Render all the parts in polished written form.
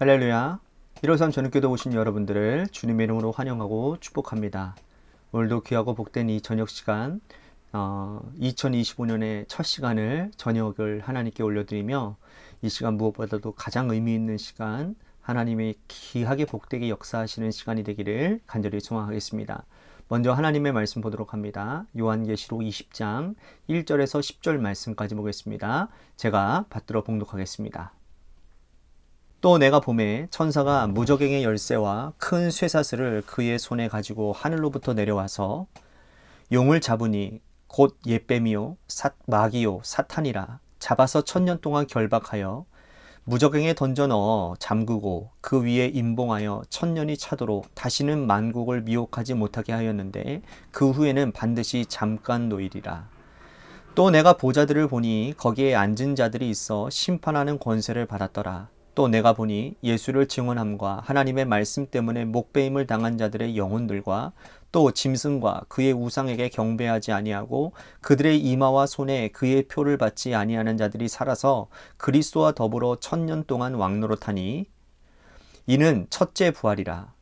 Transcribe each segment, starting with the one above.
할렐루야. 153 저녁교도 오신 여러분들을 주님의 이름으로 환영하고 축복합니다. 오늘도 귀하고 복된 이 저녁 시간, 2025년의 첫 시간을 저녁을 하나님께 올려드리며, 이 시간 무엇보다도 가장 의미 있는 시간, 하나님의 귀하게 복되게 역사하시는 시간이 되기를 간절히 소망하겠습니다. 먼저 하나님의 말씀 보도록 합니다. 요한계시록 20장 1절에서 10절 말씀까지 보겠습니다. 제가 받들어 봉독하겠습니다. 또 내가 보매 천사가 무저갱의 열쇠와 큰 쇠사슬을 그의 손에 가지고 하늘로부터 내려와서 용을 잡으니 곧 옛뱀이요 마귀요 사탄이라 잡아서 1000년 동안 결박하여 무저갱에 던져 넣어 잠그고 그 위에 임봉하여 1000년이 차도록 다시는 만국을 미혹하지 못하게 하였는데 그 후에는 반드시 잠깐 노일이라. 또 내가 보좌들을 보니 거기에 앉은 자들이 있어 심판하는 권세를 받았더라. 또 내가 보니 예수를 증언함과 하나님의 말씀 때문에 목배임을 당한 자들의 영혼들과 또 짐승과 그의 우상에게 경배하지 아니하고 그들의 이마와 손에 그의 표를 받지 아니하는 자들이 살아서 그리스도와 더불어 1000년 동안 왕노릇하니 이는 첫째 부활이라.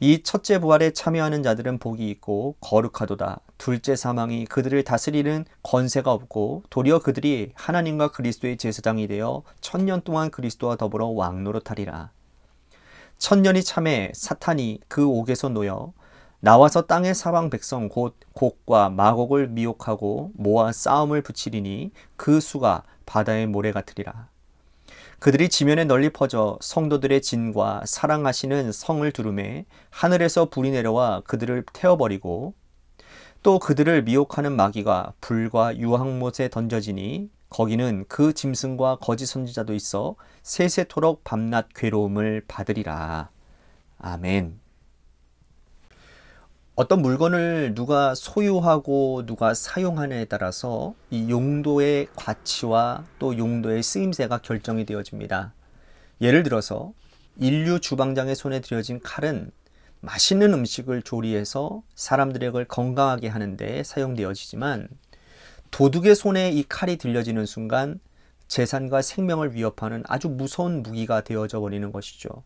이 첫째 부활에 참여하는 자들은 복이 있고 거룩하도다. 둘째 사망이 그들을 다스리는 권세가 없고 도리어 그들이 하나님과 그리스도의 제사장이 되어 1000년 동안 그리스도와 더불어 왕노릇하리라. 1000년이 참에 사탄이 그 옥에서 놓여 나와서 땅의 사방 백성 곧 곡과 마곡을 미혹하고 모아 싸움을 붙이리니 그 수가 바다의 모래 같으리라. 그들이 지면에 널리 퍼져 성도들의 진과 사랑하시는 성을 두루매 하늘에서 불이 내려와 그들을 태워버리고 또 그들을 미혹하는 마귀가 불과 유황못에 던져지니 거기는 그 짐승과 거짓 선지자도 있어 세세토록 밤낮 괴로움을 받으리라. 아멘. 어떤 물건을 누가 소유하고 누가 사용하느냐에 따라서 이 용도의 가치와 또 용도의 쓰임새가 결정이 되어집니다. 예를 들어서 인류 주방장의 손에 들여진 칼은 맛있는 음식을 조리해서 사람들에게 건강하게 하는데 사용되어지지만 도둑의 손에 이 칼이 들려지는 순간 재산과 생명을 위협하는 아주 무서운 무기가 되어져 버리는 것이죠.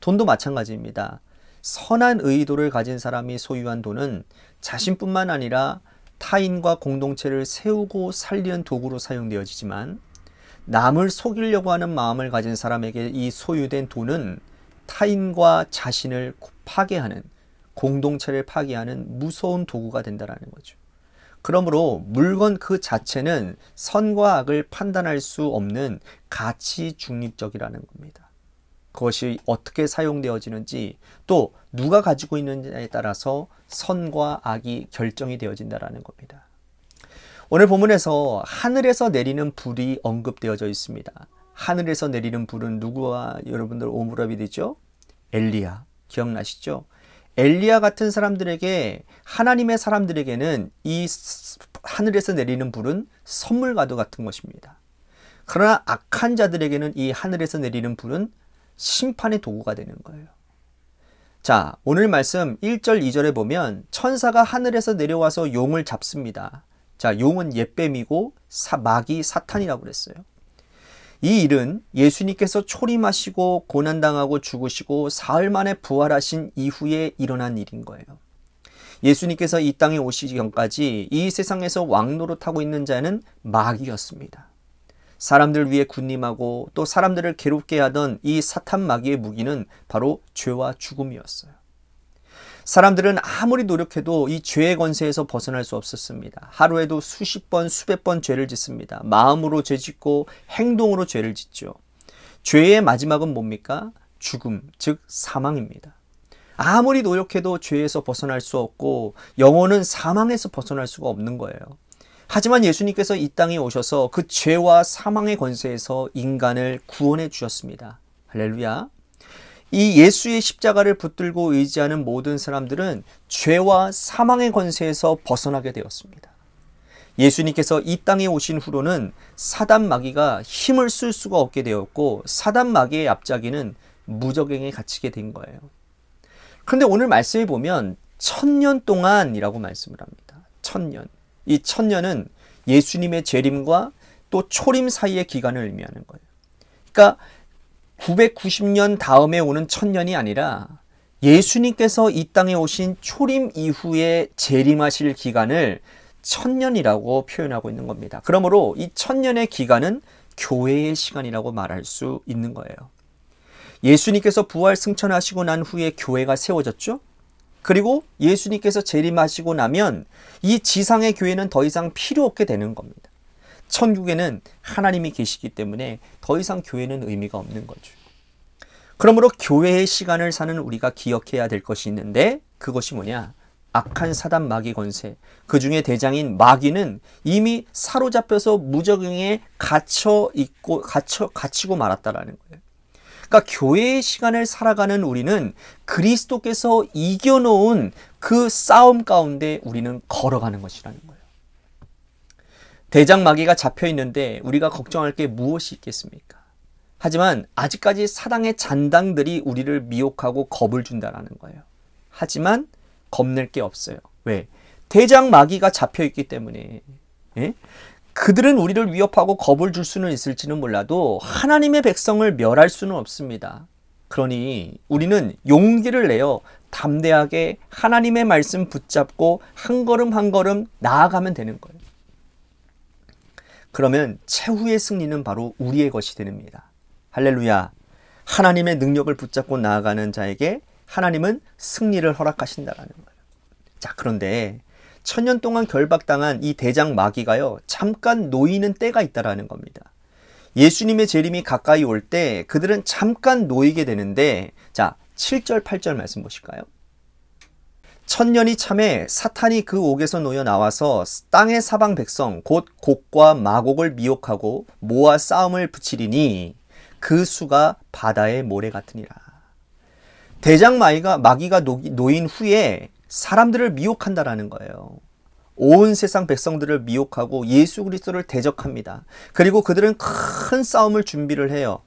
돈도 마찬가지입니다. 선한 의도를 가진 사람이 소유한 돈은 자신뿐만 아니라 타인과 공동체를 세우고 살리는 도구로 사용되어지지만 남을 속이려고 하는 마음을 가진 사람에게 이 소유된 돈은 타인과 자신을 파괴하는, 공동체를 파괴하는 무서운 도구가 된다는 거죠. 그러므로 물건 그 자체는 선과 악을 판단할 수 없는 가치 중립적이라는 겁니다. 그것이 어떻게 사용되어지는지 또 누가 가지고 있는지에 따라서 선과 악이 결정이 되어진다는 겁니다. 오늘 본문에서 하늘에서 내리는 불이 언급되어져 있습니다. 하늘에서 내리는 불은 누구와 여러분들 오므라비 되죠? 엘리야. 기억나시죠? 엘리야 같은 사람들에게, 하나님의 사람들에게는 이 하늘에서 내리는 불은 선물과도 같은 것입니다. 그러나 악한 자들에게는 이 하늘에서 내리는 불은 심판의 도구가 되는 거예요. 자, 오늘 말씀 1절 2절에 보면 천사가 하늘에서 내려와서 용을 잡습니다. 자, 용은 옛뱀이고 마귀 사탄이라고 그랬어요. 이 일은 예수님께서 초림하시고 고난당하고 죽으시고 사흘 만에 부활하신 이후에 일어난 일인 거예요. 예수님께서 이 땅에 오시기 전까지 이 세상에서 왕노릇하고 있는 자는 마귀였습니다. 사람들 위해 군림하고 또 사람들을 괴롭게 하던 이 사탄 마귀의 무기는 바로 죄와 죽음이었어요. 사람들은 아무리 노력해도 이 죄의 권세에서 벗어날 수 없었습니다. 하루에도 수십 번, 수백 번 죄를 짓습니다. 마음으로 죄 짓고 행동으로 죄를 짓죠. 죄의 마지막은 뭡니까? 죽음, 즉 사망입니다. 아무리 노력해도 죄에서 벗어날 수 없고 영혼은 사망에서 벗어날 수가 없는 거예요. 하지만 예수님께서 이 땅에 오셔서 그 죄와 사망의 권세에서 인간을 구원해 주셨습니다. 할렐루야. 이 예수의 십자가를 붙들고 의지하는 모든 사람들은 죄와 사망의 권세에서 벗어나게 되었습니다. 예수님께서 이 땅에 오신 후로는 사단 마귀가 힘을 쓸 수가 없게 되었고 사단 마귀의 앞잡이는 무저갱에 갇히게 된 거예요. 그런데 오늘 말씀에 보면 1000년 동안이라고 말씀을 합니다. 1000년. 이 1000년은 예수님의 재림과 또 초림 사이의 기간을 의미하는 거예요. 그러니까 990년 다음에 오는 천년이 아니라 예수님께서 이 땅에 오신 초림 이후에 재림하실 기간을 천년이라고 표현하고 있는 겁니다. 그러므로 이 천년의 기간은 교회의 시간이라고 말할 수 있는 거예요. 예수님께서 부활 승천하시고 난 후에 교회가 세워졌죠. 그리고 예수님께서 재림하시고 나면 이 지상의 교회는 더 이상 필요 없게 되는 겁니다. 천국에는 하나님이 계시기 때문에 더 이상 교회는 의미가 없는 거죠. 그러므로 교회의 시간을 사는 우리가 기억해야 될 것이 있는데, 그것이 뭐냐? 악한 사단 마귀 권세, 그 중에 대장인 마귀는 이미 사로잡혀서 무적응에 갇히고 말았다라는 거예요. 그러니까 교회의 시간을 살아가는 우리는 그리스도께서 이겨놓은 그 싸움 가운데 우리는 걸어가는 것이라는 거예요. 대장 마귀가 잡혀 있는데 우리가 걱정할 게 무엇이 있겠습니까? 하지만 아직까지 사단의 잔당들이 우리를 미혹하고 겁을 준다라는 거예요. 하지만 겁낼 게 없어요. 왜? 대장 마귀가 잡혀 있기 때문에. 예? 그들은 우리를 위협하고 겁을 줄 수는 있을지는 몰라도 하나님의 백성을 멸할 수는 없습니다. 그러니 우리는 용기를 내어 담대하게 하나님의 말씀 붙잡고 한 걸음 한 걸음 나아가면 되는 거예요. 그러면 최후의 승리는 바로 우리의 것이 됩니다. 할렐루야. 하나님의 능력을 붙잡고 나아가는 자에게 하나님은 승리를 허락하신다라는 거예요. 자, 그런데 천년 동안 결박당한 이 대장 마귀가요, 잠깐 놓이는 때가 있다라는 겁니다. 예수님의 재림이 가까이 올 때 그들은 잠깐 놓이게 되는데, 자, 7절 8절 말씀 보실까요? 천년이 참에 사탄이 그 옥에서 놓여 나와서 땅의 사방 백성 곧 곡과 마곡을 미혹하고 모아 싸움을 붙이리니 그 수가 바다의 모래 같으니라. 대장 마귀가 놓인 후에 사람들을 미혹한다라는 거예요. 온 세상 백성들을 미혹하고 예수 그리스도를 대적합니다. 그리고 그들은 큰 싸움을 준비를 해요.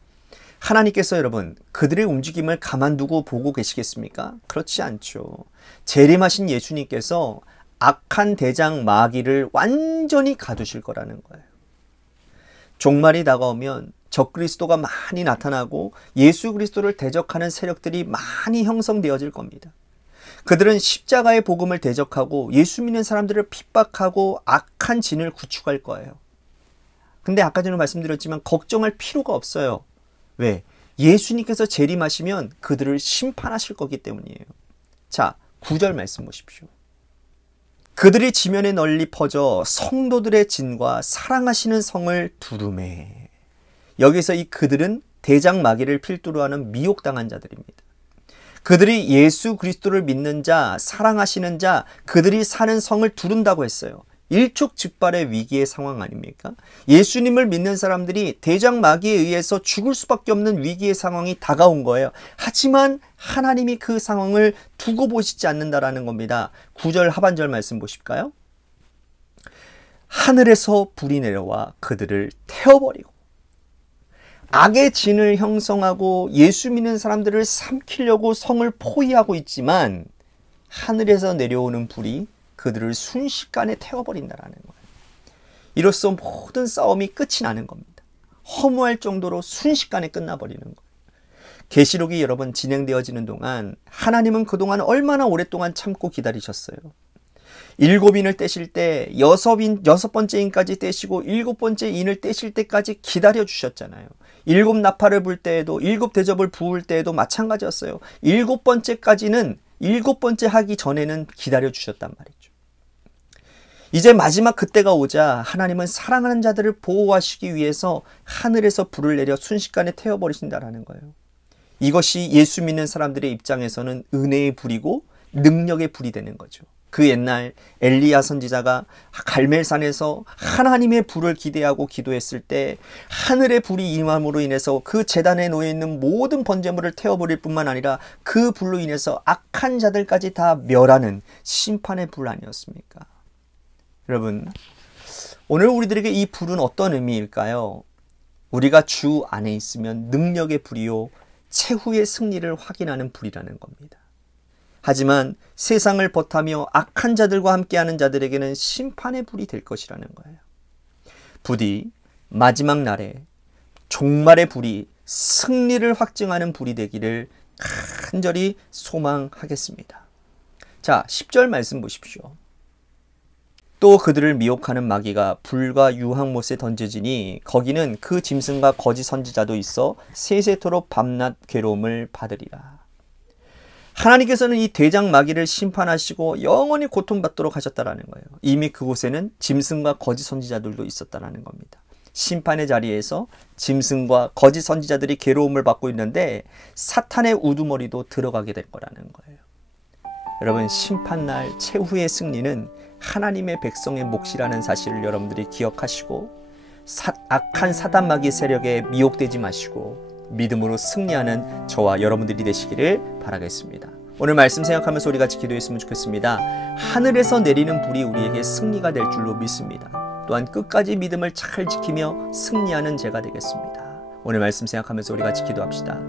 하나님께서 여러분 그들의 움직임을 가만두고 보고 계시겠습니까? 그렇지 않죠. 재림하신 예수님께서 악한 대장 마귀를 완전히 가두실 거라는 거예요. 종말이 다가오면 적그리스도가 많이 나타나고 예수 그리스도를 대적하는 세력들이 많이 형성되어질 겁니다. 그들은 십자가의 복음을 대적하고 예수 믿는 사람들을 핍박하고 악한 진을 구축할 거예요. 근데 아까 전에 말씀드렸지만 걱정할 필요가 없어요. 왜? 예수님께서 재림하시면 그들을 심판하실 거기 때문이에요. 자, 9절 말씀 보십시오. 그들이 지면에 널리 퍼져 성도들의 진과 사랑하시는 성을 두루매. 여기서 이 그들은 대장 마귀를 필두로 하는 미혹당한 자들입니다. 그들이 예수 그리스도를 믿는 자, 사랑하시는 자, 그들이 사는 성을 두른다고 했어요. 일촉즉발의 위기의 상황 아닙니까? 예수님을 믿는 사람들이 대장 마귀에 의해서 죽을 수밖에 없는 위기의 상황이 다가온 거예요. 하지만 하나님이 그 상황을 두고 보시지 않는다라는 겁니다. 9절 하반절 말씀 보실까요? 하늘에서 불이 내려와 그들을 태워버리고 악의 진을 형성하고 예수 믿는 사람들을 삼키려고 성을 포위하고 있지만 하늘에서 내려오는 불이 그들을 순식간에 태워버린다라는 거예요. 이로써 모든 싸움이 끝이 나는 겁니다. 허무할 정도로 순식간에 끝나버리는 거예요. 계시록이 여러분 진행되어지는 동안 하나님은 그동안 얼마나 오랫동안 참고 기다리셨어요. 7인을 떼실 때 6번째 인까지 떼시고 7번째 인을 떼실 때까지 기다려 주셨잖아요. 7나팔을 불 때에도 7대접을 부을 때에도 마찬가지였어요. 7번째까지는 7번째 하기 전에는 기다려 주셨단 말이죠. 이제 마지막 그때가 오자 하나님은 사랑하는 자들을 보호하시기 위해서 하늘에서 불을 내려 순식간에 태워버리신다라는 거예요. 이것이 예수 믿는 사람들의 입장에서는 은혜의 불이고 능력의 불이 되는 거죠. 그 옛날 엘리야 선지자가 갈멜산에서 하나님의 불을 기대하고 기도했을 때 하늘의 불이 임함으로 인해서 그 제단에 놓여있는 모든 번제물을 태워버릴 뿐만 아니라 그 불로 인해서 악한 자들까지 다 멸하는 심판의 불 아니었습니까? 여러분, 오늘 우리들에게 이 불은 어떤 의미일까요? 우리가 주 안에 있으면 능력의 불이요 최후의 승리를 확인하는 불이라는 겁니다. 하지만 세상을 버타며 악한 자들과 함께하는 자들에게는 심판의 불이 될 것이라는 거예요. 부디 마지막 날에 종말의 불이 승리를 확증하는 불이 되기를 간절히 소망하겠습니다. 자, 10절 말씀 보십시오. 또 그들을 미혹하는 마귀가 불과 유황못에 던져지니 거기는 그 짐승과 거짓 선지자도 있어 세세토록 밤낮 괴로움을 받으리라. 하나님께서는 이 대장 마귀를 심판하시고 영원히 고통받도록 하셨다라는 거예요. 이미 그곳에는 짐승과 거짓 선지자들도 있었다라는 겁니다. 심판의 자리에서 짐승과 거짓 선지자들이 괴로움을 받고 있는데 사탄의 우두머리도 들어가게 될 거라는 거예요. 여러분, 심판날 최후의 승리는 하나님의 백성의 몫이라는 사실을 여러분들이 기억하시고 악한 사단 마귀 세력에 미혹되지 마시고 믿음으로 승리하는 저와 여러분들이 되시기를 바라겠습니다. 오늘 말씀 생각하면서 우리 같이 기도했으면 좋겠습니다. 하늘에서 내리는 불이 우리에게 승리가 될 줄로 믿습니다. 또한 끝까지 믿음을 잘 지키며 승리하는 제가 되겠습니다. 오늘 말씀 생각하면서 우리 같이 기도합시다.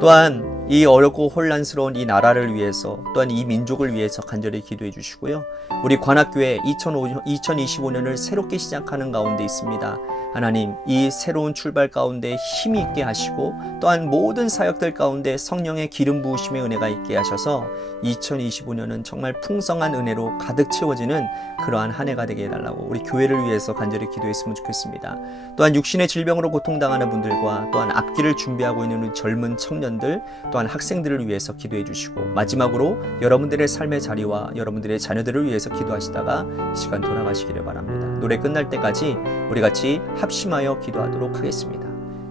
또한 이 어렵고 혼란스러운 이 나라를 위해서 또한 이 민족을 위해서 간절히 기도해 주시고요. 우리 관악교회 2025년을 새롭게 시작하는 가운데 있습니다. 하나님, 이 새로운 출발 가운데 힘이 있게 하시고 또한 모든 사역들 가운데 성령의 기름 부으심의 은혜가 있게 하셔서 2025년은 정말 풍성한 은혜로 가득 채워지는 그러한 한 해가 되게 해달라고 우리 교회를 위해서 간절히 기도했으면 좋겠습니다. 또한 육신의 질병으로 고통당하는 분들과 또한 앞길을 준비하고 있는 우리 젊은 청년들 또한 학생들을 위해서 기도해 주시고 마지막으로 여러분들의 삶의 자리와 여러분들의 자녀들을 위해서 기도하시다가 이 시간 돌아가시기를 바랍니다. 노래 끝날 때까지 우리 같이 합심하여 기도하도록 하겠습니다.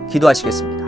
기도하시겠습니다.